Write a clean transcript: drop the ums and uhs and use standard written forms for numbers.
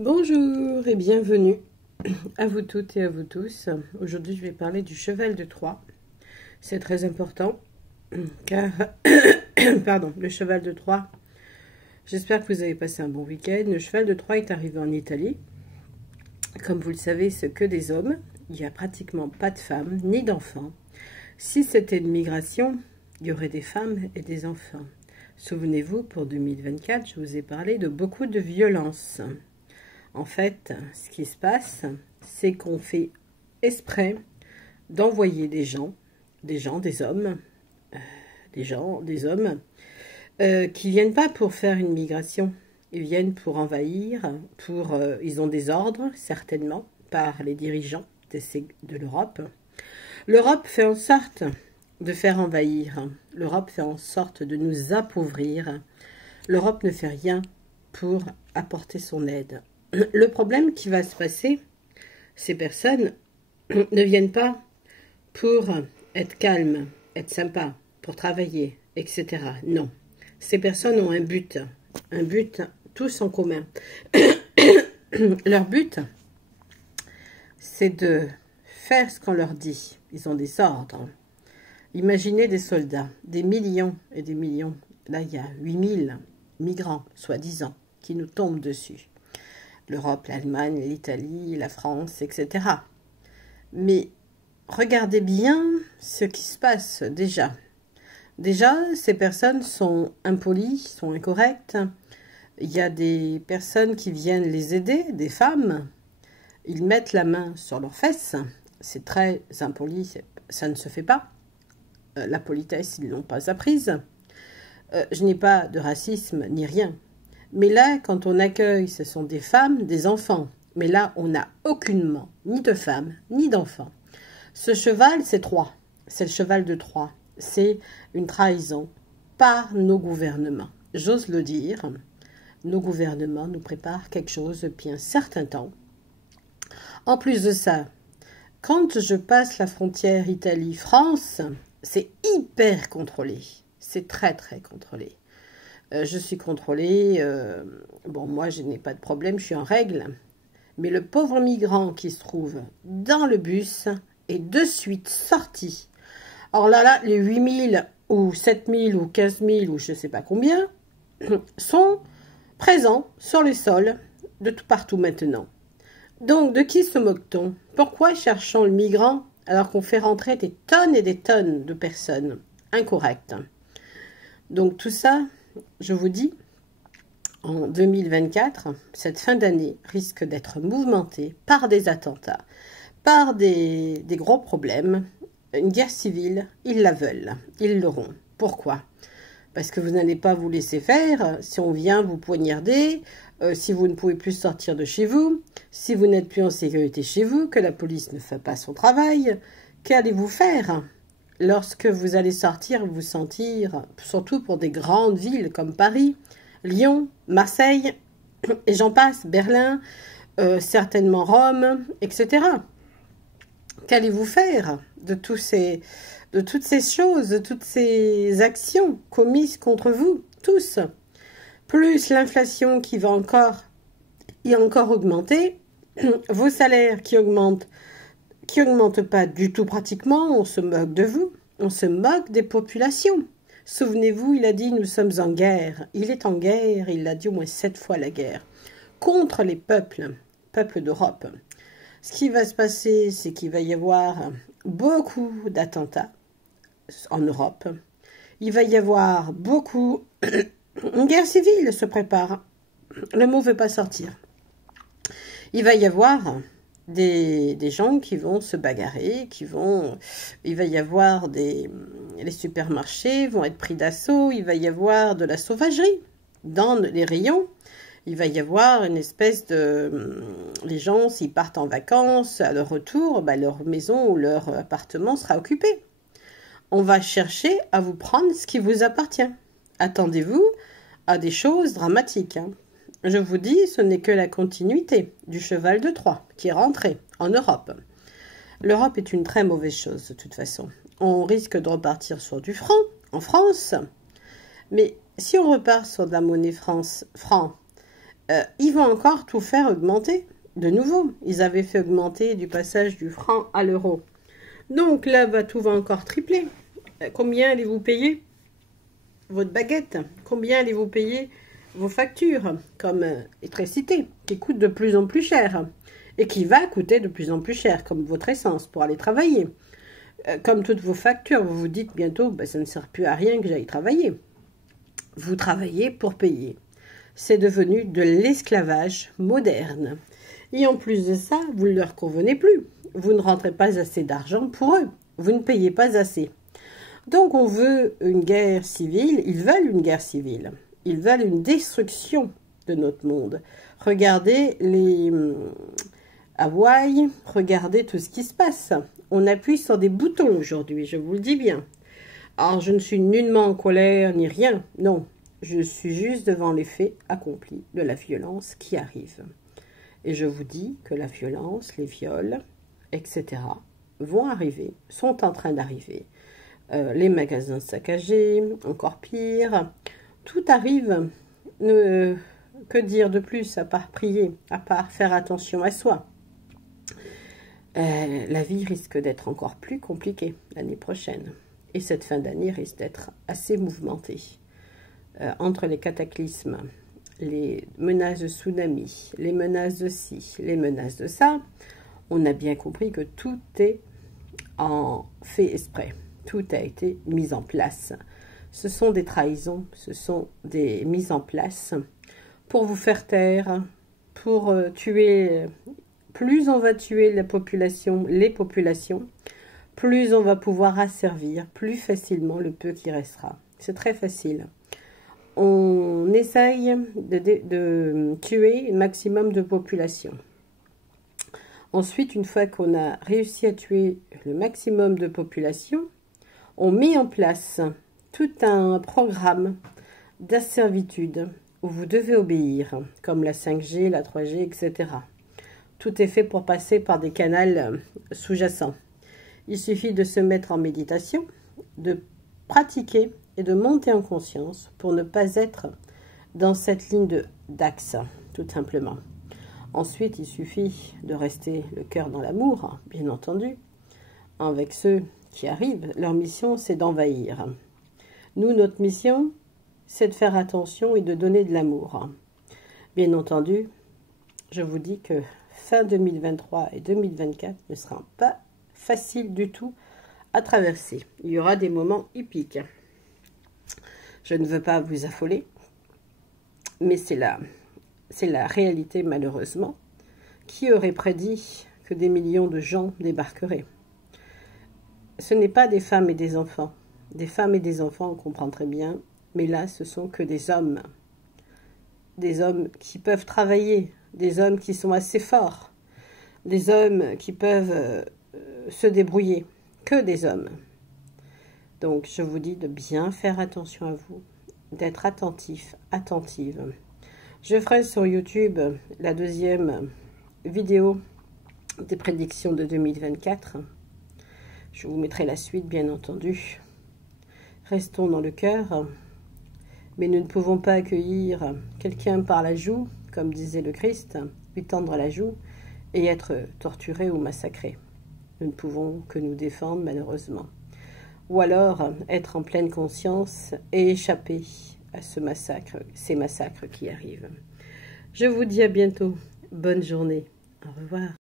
Bonjour et bienvenue à vous toutes et à vous tous. Aujourd'hui, je vais parler du cheval de Troie. C'est très important car, pardon, le cheval de Troie, j'espère que vous avez passé un bon week-end. Le cheval de Troie est arrivé en Italie. Comme vous le savez, c'est que des hommes. Il n'y a pratiquement pas de femmes ni d'enfants. Si c'était une migration, il y aurait des femmes et des enfants. Souvenez-vous, pour 2024, je vous ai parlé de beaucoup de violence. En fait, ce qui se passe, c'est qu'on fait exprès d'envoyer des hommes, qui viennent pas pour faire une migration. Ils viennent pour envahir, ils ont des ordres, certainement, par les dirigeants de l'Europe. L'Europe fait en sorte de faire envahir. L'Europe fait en sorte de nous appauvrir. L'Europe ne fait rien pour apporter son aide. Le problème qui va se passer, ces personnes ne viennent pas pour être calmes, être sympas, pour travailler, etc. Non, ces personnes ont un but tous en commun. Leur but, c'est de faire ce qu'on leur dit. Ils ont des ordres. Imaginez des soldats, des millions et des millions. Là, il y a 8000 migrants, soi-disant, qui nous tombent dessus. L'Europe, l'Allemagne, l'Italie, la France, etc. Mais regardez bien ce qui se passe déjà. Déjà, ces personnes sont impolies, sont incorrectes. Il y a des personnes qui viennent les aider, des femmes. Ils mettent la main sur leurs fesses. C'est très impoli, ça ne se fait pas. La politesse, ils ne l'ont pas apprise. Je n'ai pas de racisme ni rien. Mais là, quand on accueille, ce sont des femmes, des enfants. Mais là, on n'a aucunement ni de femmes, ni d'enfants. Ce cheval, c'est Troie. C'est le cheval de Troie. C'est une trahison par nos gouvernements. J'ose le dire, nos gouvernements nous préparent quelque chose depuis un certain temps. En plus de ça, quand je passe la frontière Italie-France, c'est hyper contrôlé. C'est très, très contrôlé. Je suis contrôlée, bon moi je n'ai pas de problème, je suis en règle, mais le pauvre migrant qui se trouve dans le bus est de suite sorti. Alors là, les 8000 ou 7000 ou 15000 ou je ne sais pas combien sont présents sur le sol de tout partout maintenant. Donc de qui se moque-t-on? Pourquoi cherchons le migrant alors qu'on fait rentrer des tonnes et des tonnes de personnes incorrectes? Donc tout ça, je vous dis, en 2024, cette fin d'année risque d'être mouvementée par des attentats, par des gros problèmes. Une guerre civile, ils la veulent, ils l'auront. Pourquoi? Parce que vous n'allez pas vous laisser faire si on vient vous poignarder, si vous ne pouvez plus sortir de chez vous, si vous n'êtes plus en sécurité chez vous, que la police ne fait pas son travail. Qu'allez-vous faire? Lorsque vous allez sortir, vous sentir, surtout pour des grandes villes comme Paris, Lyon, Marseille, et j'en passe, Berlin, certainement Rome, etc. Qu'allez-vous faire de toutes ces choses, de toutes ces actions commises contre vous, tous? Plus l'inflation qui va encore augmenter, vos salaires qui augmentent pas du tout pratiquement, on se moque de vous, on se moque des populations. Souvenez-vous, il a dit, nous sommes en guerre. Il est en guerre, il l'a dit au moins 7 fois la guerre, contre les peuples d'Europe. Ce qui va se passer, c'est qu'il va y avoir beaucoup d'attentats en Europe. Il va y avoir beaucoup... Une guerre civile se prépare. Le mot ne veut pas sortir. Il va y avoir des gens qui vont se bagarrer, il va y avoir les supermarchés vont être pris d'assaut, il va y avoir de la sauvagerie dans les rayons, il va y avoir une espèce de... Les gens, s'ils partent en vacances, à leur retour, leur maison ou leur appartement sera occupé. On va chercher à vous prendre ce qui vous appartient. Attendez-vous à des choses dramatiques, hein. Je vous dis, ce n'est que la continuité du cheval de Troie qui est rentré en Europe. L'Europe est une très mauvaise chose de toute façon. On risque de repartir sur du franc en France. Mais si on repart sur de la monnaie franc, ils vont encore tout faire augmenter de nouveau. Ils avaient fait augmenter du passage du franc à l'euro. Donc là, tout va encore tripler. Combien allez-vous payer votre baguette? Combien allez-vous payer vos factures, comme l'électricité, qui coûte de plus en plus cher et qui va coûter de plus en plus cher, comme votre essence pour aller travailler. Comme toutes vos factures, vous vous dites bientôt, ça ne sert plus à rien que j'aille travailler. Vous travaillez pour payer. C'est devenu de l'esclavage moderne. Et en plus de ça, vous ne leur convenez plus. Vous ne rentrez pas assez d'argent pour eux. Vous ne payez pas assez. Donc on veut une guerre civile. Ils veulent une guerre civile. Ils veulent une destruction de notre monde. Regardez les Hawaï, regardez tout ce qui se passe. On appuie sur des boutons aujourd'hui, je vous le dis bien. Alors je ne suis nullement en colère ni rien. Non, je suis juste devant les faits accomplis de la violence qui arrive. Et je vous dis que la violence, les viols, etc. vont arriver, sont en train d'arriver. Les magasins saccagés, encore pire. Tout arrive. Que dire de plus à part prier, à part faire attention à soi? La vie risque d'être encore plus compliquée l'année prochaine. Et cette fin d'année risque d'être assez mouvementée. Entre les cataclysmes, les menaces de tsunami, les menaces de ci, les menaces de ça, on a bien compris que tout est en fait exprès. Tout a été mis en place. Ce sont des trahisons, ce sont des mises en place pour vous faire taire, pour tuer. Plus on va tuer la population, les populations, plus on va pouvoir asservir plus facilement le peu qui restera. C'est très facile. On essaye de tuer un maximum de population. Ensuite, une fois qu'on a réussi à tuer le maximum de population, on met en place tout un programme d'asservitude où vous devez obéir, comme la 5G, la 3G, etc. Tout est fait pour passer par des canaux sous-jacents. Il suffit de se mettre en méditation, de pratiquer et de monter en conscience pour ne pas être dans cette ligne d'axe, tout simplement. Ensuite, il suffit de rester le cœur dans l'amour, bien entendu, avec ceux qui arrivent. Leur mission, c'est d'envahir. Nous, notre mission, c'est de faire attention et de donner de l'amour. Bien entendu, je vous dis que fin 2023 et 2024 ne seront pas faciles du tout à traverser. Il y aura des moments épiques. Je ne veux pas vous affoler, mais c'est la réalité malheureusement. Qui aurait prédit que des millions de gens débarqueraient? Ce n'est pas des femmes et des enfants. Des femmes et des enfants, on comprend très bien, mais là, ce sont que des hommes. Des hommes qui peuvent travailler, des hommes qui sont assez forts, des hommes qui peuvent se débrouiller, que des hommes. Donc, je vous dis de bien faire attention à vous, d'être attentif, attentive. Je ferai sur YouTube la deuxième vidéo des prédictions de 2024. Je vous mettrai la suite, bien entendu. Restons dans le cœur, mais nous ne pouvons pas accueillir quelqu'un par la joue, comme disait le Christ, lui tendre la joue et être torturé ou massacré. Nous ne pouvons que nous défendre, malheureusement. Ou alors être en pleine conscience et échapper à ces massacres qui arrivent. Je vous dis à bientôt. Bonne journée. Au revoir.